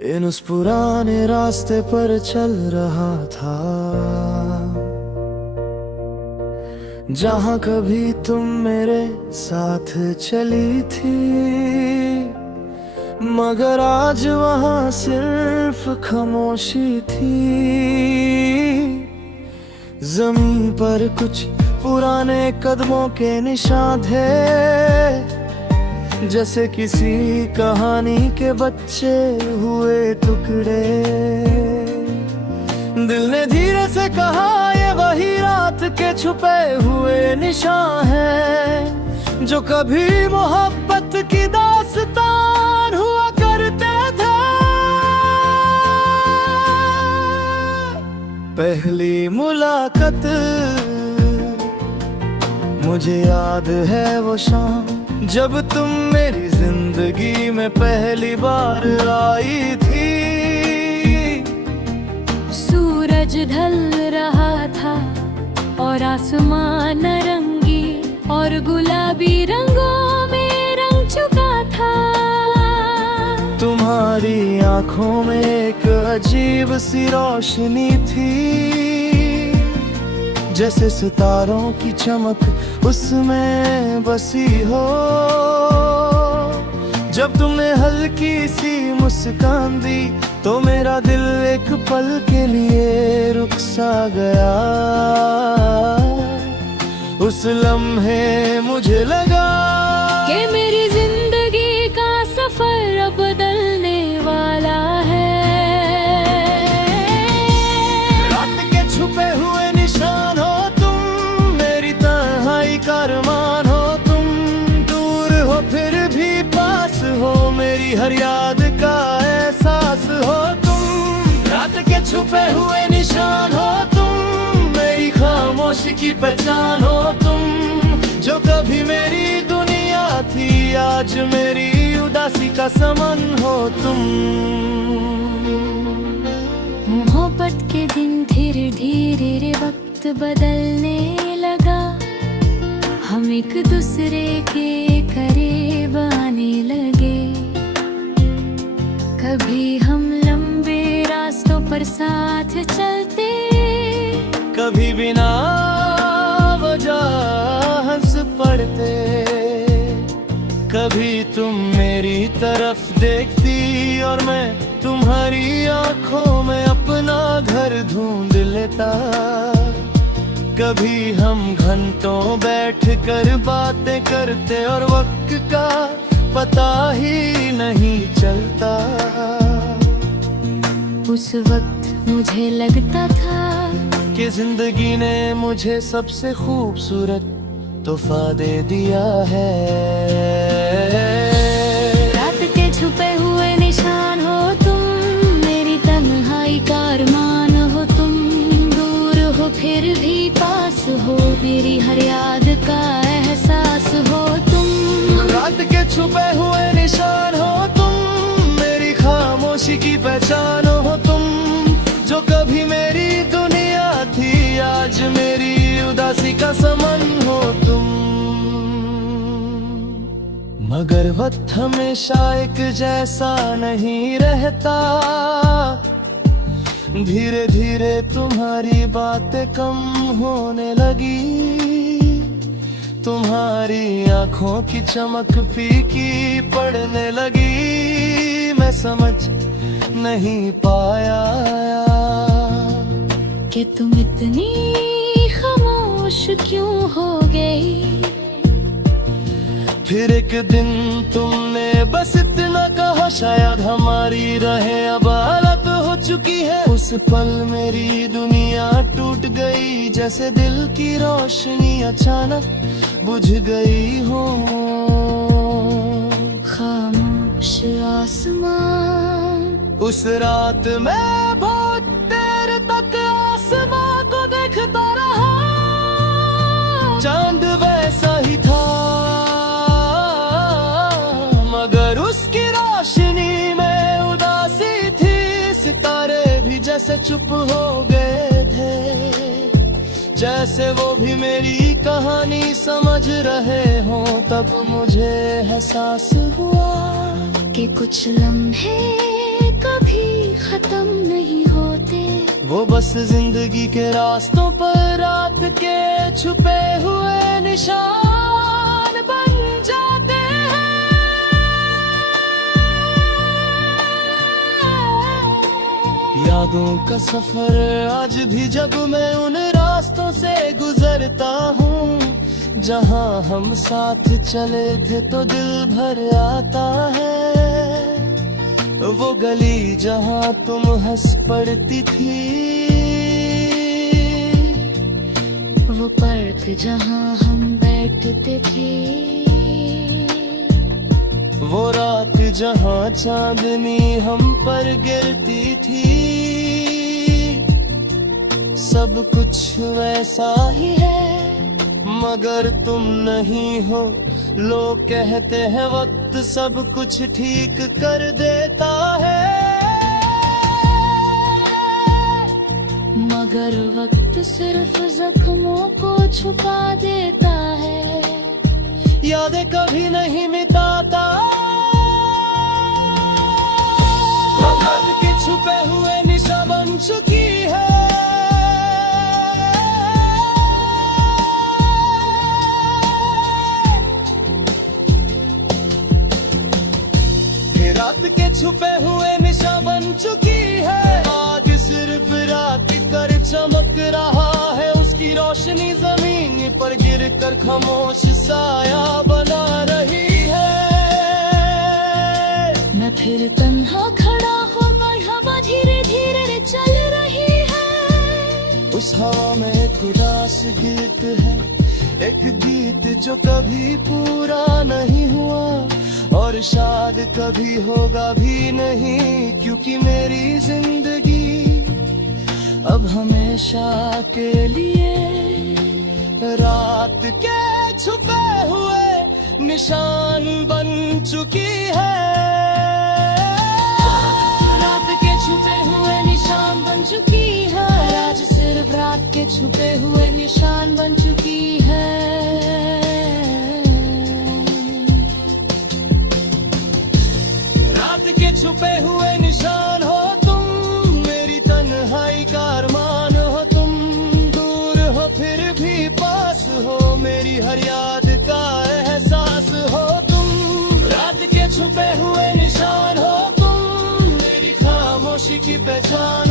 इन उस पुराने रास्ते पर चल रहा था जहाँ कभी तुम मेरे साथ चली थी, मगर आज वहाँ सिर्फ खामोशी थी। जमीन पर कुछ पुराने कदमों के निशान थे, जैसे किसी कहानी के बच्चे हुए टुकड़े। दिल ने धीरे से कहा ये वही रात के छुपे हुए निशान हैं, जो कभी मोहब्बत की दास्तान हुआ करते थे। पहली मुलाकात मुझे याद है वो शाम, जब तुम मेरी जिंदगी में पहली बार आई थी। सूरज ढल रहा था और आसमान नारंगी और गुलाबी रंगों में रंग चुका था। तुम्हारी आंखों में एक अजीब सी रोशनी थी, जैसे सितारों की चमक उसमें बसी हो। जब तुमने हल्की सी मुस्कान दी तो मेरा दिल एक पल के लिए रुक सा गया। उस लम्हे मुझे लगा कि मेरी जिंदगी का सफर अब बदलने वाला है। रात के छुपे हुए निशान हो तुम, मेरी तन्हाई का अरमान हो तुम। दूर हो फिर भी पास हो, मेरी हर याद का एहसास हो तुम। रात के छुपे हुए निशान हो तुम, मेरी खामोशी की पहचान हो तुम। जो कभी मेरी दुनिया थी, आज मेरी उदासी का समन हो तुम। मोहब्बत के दिन धीरे धीरे वक्त बदलने लगा, हम एक दूसरे के करीब आने लगे। कभी हम लंबे रास्तों पर साथ चलते, कभी बिना वजह हंस पड़ते। कभी तुम मेरी तरफ देखती और मैं तुम्हारी आंखों में अपना घर ढूंढ लेता। कभी हम घंटों बैठ कर बातें करते और वक्त का पता ही नहीं चलता। उस वक्त मुझे लगता था कि जिंदगी ने मुझे सबसे खूबसूरत तोहफा दे दिया है। रात के छुपे हुए निशान हो तुम, मेरी तन्हाई का अरमान हो तुम। दूर हो फिर भी पास हो, मेरी हर याद का एहसास हो तुम। रात के छुपे हुए निशान हो तुम, मेरी खामोशी की पहचान हो तुम। जो कभी मेरी दुनिया थी, आज मेरी उदासी का समन हो तुम। मगर वक्त हमेशा एक जैसा नहीं रहता। धीरे धीरे तुम्हारी बातें कम होने लगी, तुम्हारी आंखों की चमक फीकी पड़ने लगी। मैं समझ नहीं पाया कि तुम इतनी खामोश क्यों हो गई। फिर एक दिन तुमने बस इतना कहा, शायद हमारी रहे अब हालत हो चुकी है। उस पल मेरी दुनिया टूट गई, जैसे दिल की रोशनी अचानक बुझ गई हो। खामोश आसमान, उस रात मैं बहुत देर तक आसमां को देखता रहा। चांद वैसा ही था, मगर उसकी रोशनी में उदासी थी। सितारे भी जैसे चुप हो गए थे, जैसे वो भी मेरी कहानी समझ रहे हो। तब मुझे एहसास हुआ कि कुछ लम्हे कभी खत्म नहीं होते। वो बस जिंदगी के रास्तों पर रात के छुपे हुए निशान बन जाते हैं। यादों का सफर आज भी जब मैं उन रास्तों से गुजरता हूँ जहाँ हम साथ चले थे तो दिल भर आता है। वो गली जहाँ तुम हंस पड़ती थी, वो पार्क जहाँ हम बैठते थे, वो रात जहाँ चांदनी हम पर गिरती थी। सब कुछ वैसा ही है मगर तुम नहीं हो। लोग कहते हैं वक्त सब कुछ ठीक कर देता है, मगर वक्त सिर्फ जख्मों को छुपा देता है। यादें कभी नहीं मिटाता, वक्त के छुपे हुए निशा बन चुकी है। रात के छुपे हुए निशा बन चुकी है। आज सिर्फ रात कर चमक रहा है, उसकी रोशनी जमीन पर गिर कर खामोश साया बना रही है। मैं फिर तन्हा खड़ा हो गई, हवा धीरे धीरे चल रही है। उस हवा में एक उदास गीत है, एक गीत जो कभी पूरा नहीं हुआ और शायद कभी होगा भी नहीं, क्योंकि मेरी जिंदगी अब हमेशा के लिए रात के छुपे हुए निशान बन चुकी है। रात के छुपे हुए निशान बन चुकी है। आज सिर्फ रात के छुपे हुए निशान बन चुकी है। के छुपे हुए निशान हो तुम, मेरी तन्हाई का अरमान हो तुम। दूर हो फिर भी पास हो, मेरी हर याद का एहसास हो तुम। रात के छुपे हुए निशान हो तुम, मेरी खामोशी की पहचान